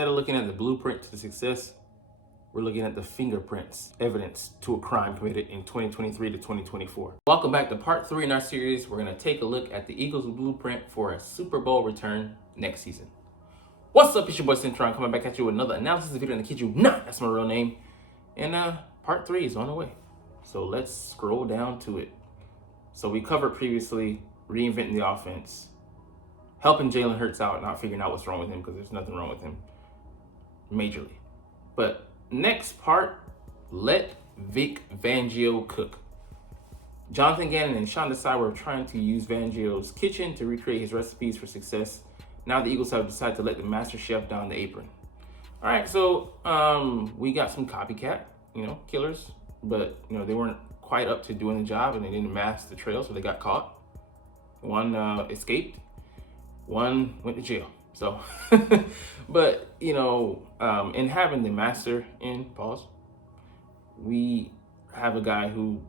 Instead of looking at the blueprint to success, we're looking at the fingerprints, evidence to a crime committed in 2023 to 2024. Welcome back to part 3 in our series. We're going to take a look at the Eagles' blueprint for a Super Bowl return next season. What's up, it's your boy Cintron coming back at you with another analysis video, and I kid you not, that's my real name. And part 3 is on the way. So let's scroll down to it. So we covered previously reinventing the offense, helping Jalen Hurts out, not figuring out what's wrong with him because there's nothing wrong with him majorly. But next part, let Vic Fangio cook. Jonathan Gannon and Sean Desai were trying to use Fangio's kitchen to recreate his recipes for success. Now the Eagles have decided to let the master chef down the apron. All right, so we got some copycat, killers, but they weren't quite up to doing the job, and they didn't mask the trail, so they got caught. One escaped, one went to jail. So, but in having the master in pause, we have a guy who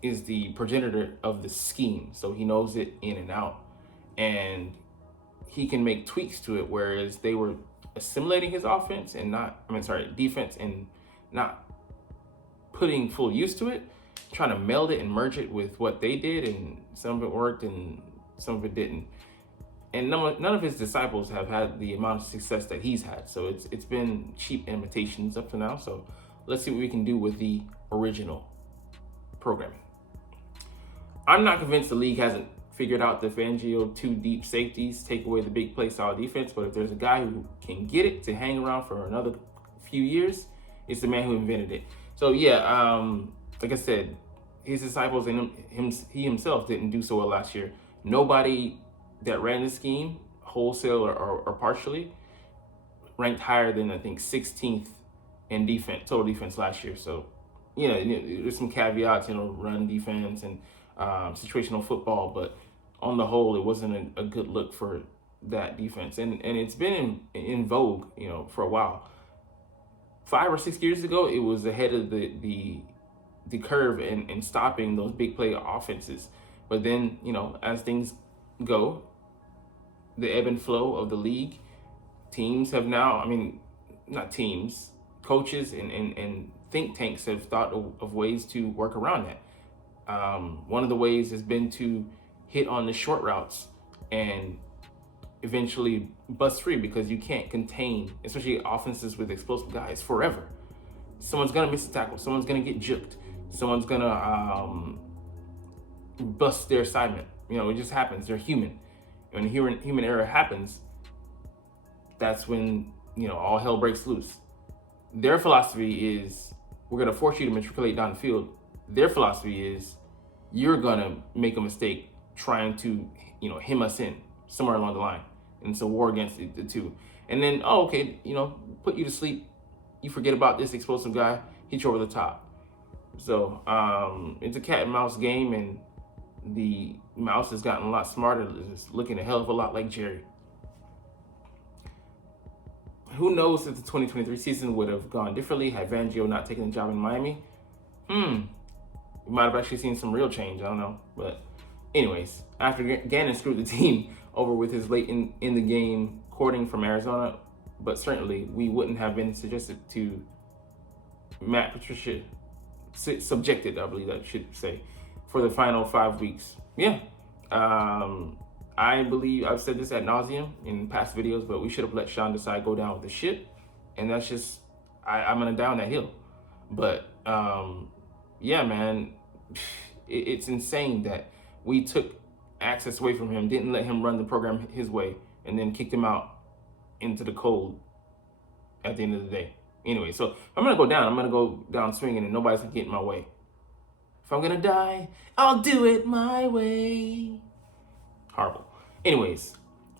is the progenitor of the scheme, so he knows it in and out, and he can make tweaks to it. Whereas they were assimilating his defense and not putting full use to it, trying to meld it and merge it with what they did, and some of it worked and some of it didn't. And none of his disciples have had the amount of success that he's had. So it's been cheap imitations up to now. So let's see what we can do with the original programming. I'm not convinced the league hasn't figured out the Fangio 2 deep safeties, take away the big play style defense. But if there's a guy who can get it to hang around for another few years, it's the man who invented it. So yeah, like I said, his disciples and he himself didn't do so well last year. Nobody that ran the scheme, wholesale or partially, ranked higher than I think 16th in defense, total defense last year. So there's some caveats, run defense and situational football, but on the whole, it wasn't a good look for that defense. And it's been in vogue, for a while. 5 or 6 years ago, it was ahead of the curve in stopping those big play offenses. But then, as things go, the ebb and flow of the league, teams have now, not teams, coaches and think tanks have thought of ways to work around that. One of the ways has been to hit on the short routes and eventually bust free, because you can't contain, especially offenses with explosive guys, forever. Someone's gonna miss a tackle, someone's gonna get juked, someone's gonna bust their assignment. It just happens. They're human. When human error happens, that's when all hell breaks loose. Their philosophy is, we're gonna force you to matriculate down the field. Their philosophy is, you're gonna make a mistake trying to hem us in somewhere along the line, and it's a war against the two. And then put you to sleep, you forget about this explosive guy, hit you over the top. So it's a cat and mouse game, and the mouse has gotten a lot smarter. It's looking a hell of a lot like Jerry. Who knows if the 2023 season would have gone differently had Fangio not taken the job in Miami? We might have actually seen some real change. I don't know. But anyways, after Gannon screwed the team over with his late in the game courting from Arizona, but certainly we wouldn't have been suggested to Matt Patricia, subjected, I believe I should say, for the final 5 weeks. Yeah. I believe I've said this ad nauseum in past videos, but we should have let Sean Desai go down with the ship. And that's just, I'm going to die on that hill. But yeah, man, it's insane that we took access away from him, didn't let him run the program his way, and then kicked him out into the cold at the end of the day. Anyway, so I'm going to go down. I'm going to go down swinging, and nobody's going to get in my way. If I'm going to die, I'll do it my way. Horrible. Anyways,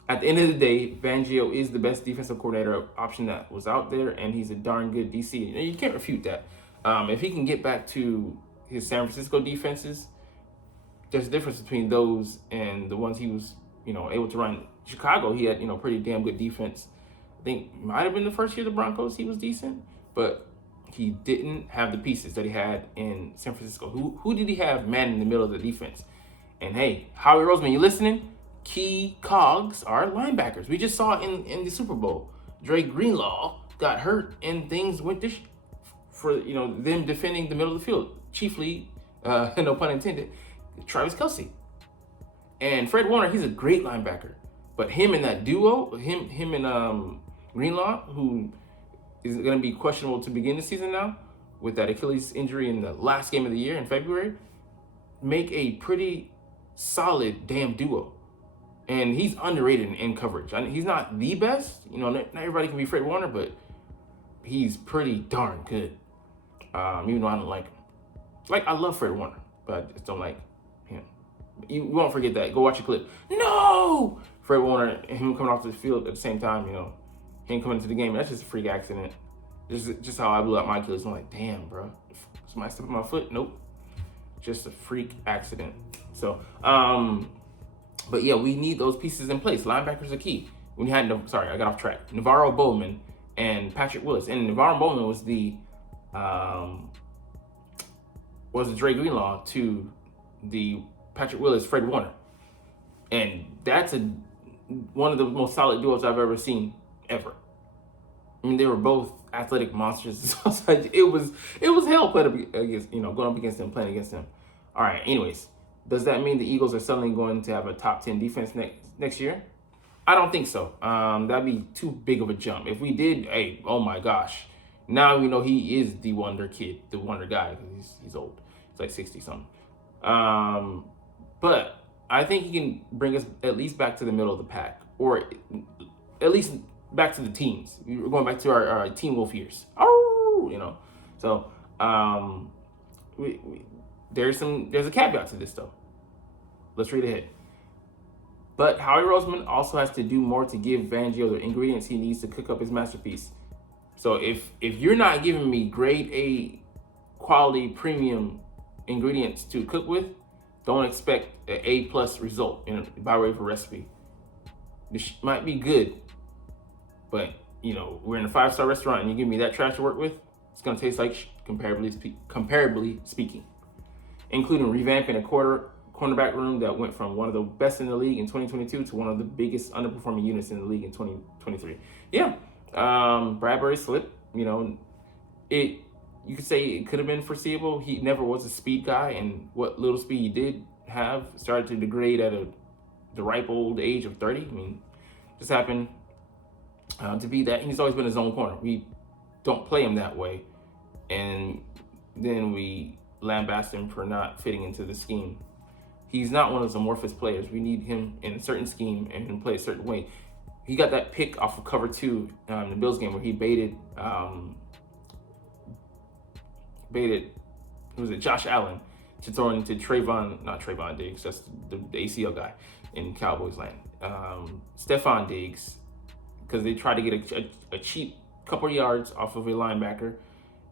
at the end of the day, Fangio is the best defensive coordinator option that was out there, and he's a darn good DC. You can't refute that. If he can get back to his San Francisco defenses, there's a difference between those and the ones he was, able to run. Chicago, he had, pretty damn good defense. I think might have been the first year of the Broncos he was decent, but he didn't have the pieces that he had in San Francisco. Who did he have man in the middle of the defense? And hey, Howie Roseman, you listening? Key cogs are linebackers. We just saw in the Super Bowl. Dre Greenlaw got hurt and things went for them defending the middle of the field, chiefly, no pun intended, Travis Kelce. And Fred Warner, he's a great linebacker, but him and that duo, him and Greenlaw, who is going to be questionable to begin the season now with that Achilles injury in the last game of the year in February, make a pretty solid damn duo. And he's underrated in coverage. He's not the best, not everybody can be Fred Warner, but he's pretty darn good. Even though I don't like him. Like, I love Fred Warner, but I just don't like him. You won't forget that. Go watch a clip. No! Fred Warner and him coming off the field at the same time, him coming into the game. That's just a freak accident. Just how I blew out my Achilles. I'm like, damn, bro. Somebody stepped on my foot? Nope. Just a freak accident. So, but yeah, we need those pieces in place. Linebackers are key. I got off track. Navarro Bowman and Patrick Willis. And Navarro Bowman was the Dre Greenlaw to the Patrick Willis, Fred Warner. And that's one of the most solid duos I've ever seen, ever. I mean, they were both athletic monsters. It was hell playing against, going up against them, playing against them. All right, anyways, does that mean the Eagles are suddenly going to have a top 10 defense next year? I don't think so. That'd be too big of a jump. If we did, hey, oh my gosh. Now we know he is the wonder kid, the wonder guy, because he's old. He's like 60-something. But I think he can bring us at least back to the middle of the pack, or at least back to the teens. We're going back to our Teen Wolf years. Oh, So there's a caveat to this, though. Let's read ahead. But Howie Roseman also has to do more to give Fangio the ingredients he needs to cook up his masterpiece. So if you're not giving me grade A quality premium ingredients to cook with, don't expect an A+ result by way of a recipe. This might be good, but we're in a 5-star restaurant and you give me that trash to work with, it's gonna taste like comparably speaking. Including revamping a cornerback room that went from one of the best in the league in 2022 to one of the biggest underperforming units in the league in 2023. Yeah. Bradbury slip, you could say it could have been foreseeable. He never was a speed guy, and what little speed he did have started to degrade at the ripe old age of 30. I mean, just happened to be that. He's always been his own corner. We don't play him that way, and then we lambast him for not fitting into the scheme. He's not one of those amorphous players. We need him in a certain scheme and play a certain way. He got that pick off of cover 2 in the Bills game where he baited Josh Allen to throw into not Trayvon Diggs, that's the ACL guy in Cowboys land. Stephon Diggs, because they tried to get a cheap couple yards off of a linebacker,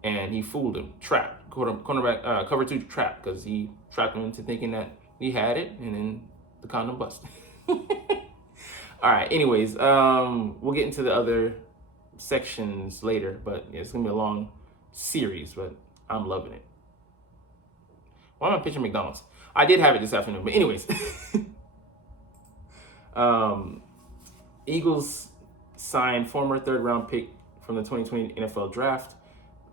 and he fooled him. Cornerback, cover 2 trap, because he trapped him into thinking that he had it, and then the condom busted. All right, anyways, we'll get into the other sections later, but yeah, it's gonna be a long series, but I'm loving it. Why am I pitching McDonald's? I did have it this afternoon, but anyways. Eagles signed former 3rd-round pick from the 2020 NFL draft.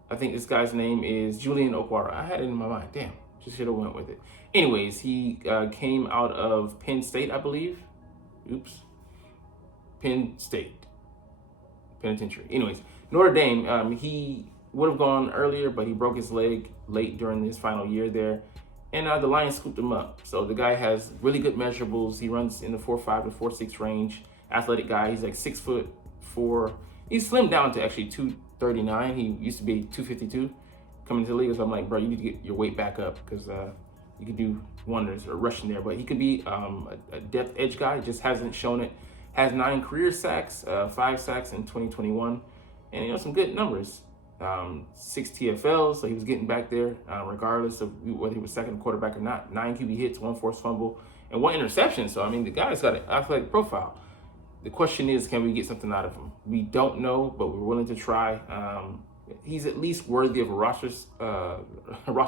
I think this guy's name is Julian Okwara. I had it in my mind. Damn, just should have went with it. Anyways, he came out of Penn State, I believe. Penn State Penitentiary. Anyways, Notre Dame, he would have gone earlier, but he broke his leg late during his final year there. And the Lions scooped him up. So the guy has really good measurables. He runs in the 4.5 to 4.6 range. Athletic guy. He's like 6'4". He's slimmed down to actually 239. He used to be 252 coming into the league. So I'm like, bro, you need to get your weight back up because you could do wonders or rushing there. But he could be a depth edge guy. Just hasn't shown it. Has 9 career sacks, 5 sacks in 2021, and some good numbers. 6 TFLs, so he was getting back there regardless of whether he was second quarterback or not. 9 QB hits, 1 forced fumble, and 1 interception. So I mean, the guy's got an athletic profile. The question is, can we get something out of him? We don't know, but we're willing to try. He's at least worthy of a roster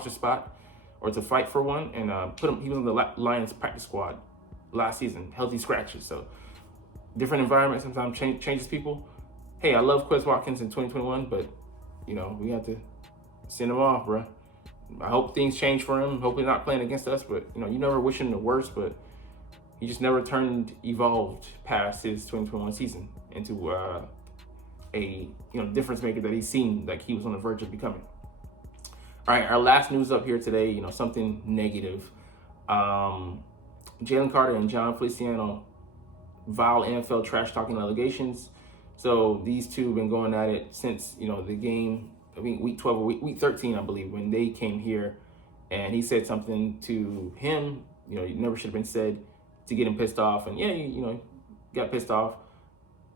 spot, or to fight for one. And he was on the Lions practice squad last season, healthy scratches. So different environment sometimes changes people. hey, I love Quez Watkins in 2021, but we have to send him off, bro. I hope things change for him. Hope he's not playing against us, but you never wish him the worst, but he just never evolved past his 2021 season into a difference maker that he seemed like he was on the verge of becoming. All right, our last news up here today, something negative. Jalen Carter and John Feliciano vile NFL trash talking allegations. So these two have been going at it since the game. I mean, week 12 or week 13, I believe, when they came here, and he said something to him. It never should have been said to get him pissed off, and got pissed off.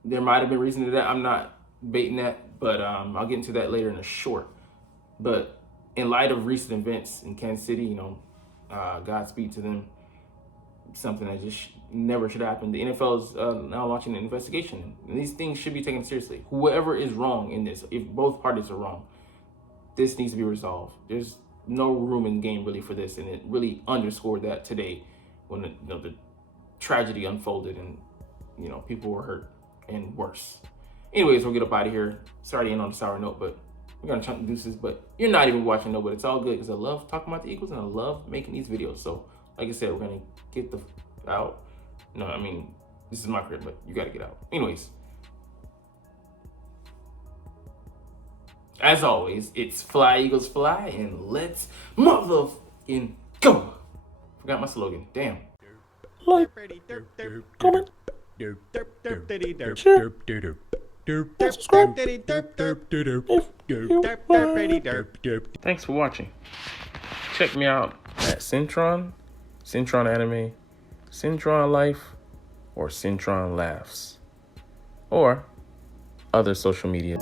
There might have been reason to that. I'm not baiting that, but I'll get into that later in a short. But in light of recent events in Kansas City, Godspeed to them. Something that just never should happen. The NFL is now launching an investigation, and these things should be taken seriously. Whoever is wrong in this, if both parties are wrong, this needs to be resolved. There's no room in the game really for this, and it really underscored that today when the tragedy unfolded and people were hurt and worse. Anyways, we'll get up out of here. Sorry to end on a sour note, but we're gonna chunk the deuces. But you're not even watching, no, but it's all good because I love talking about the Eagles and I love making these videos. So, like I said, we're gonna get the out. No, I mean, this is my career, but you gotta get out. Anyways, as always, it's Fly Eagles Fly, and let's motherfucking go. Forgot my slogan. Damn. Like, comment, share, subscribe if you Thanks for watching. Check me out at Cintron, Cintron Anime, Cintron Life, or Cintron Laughs, or other social media.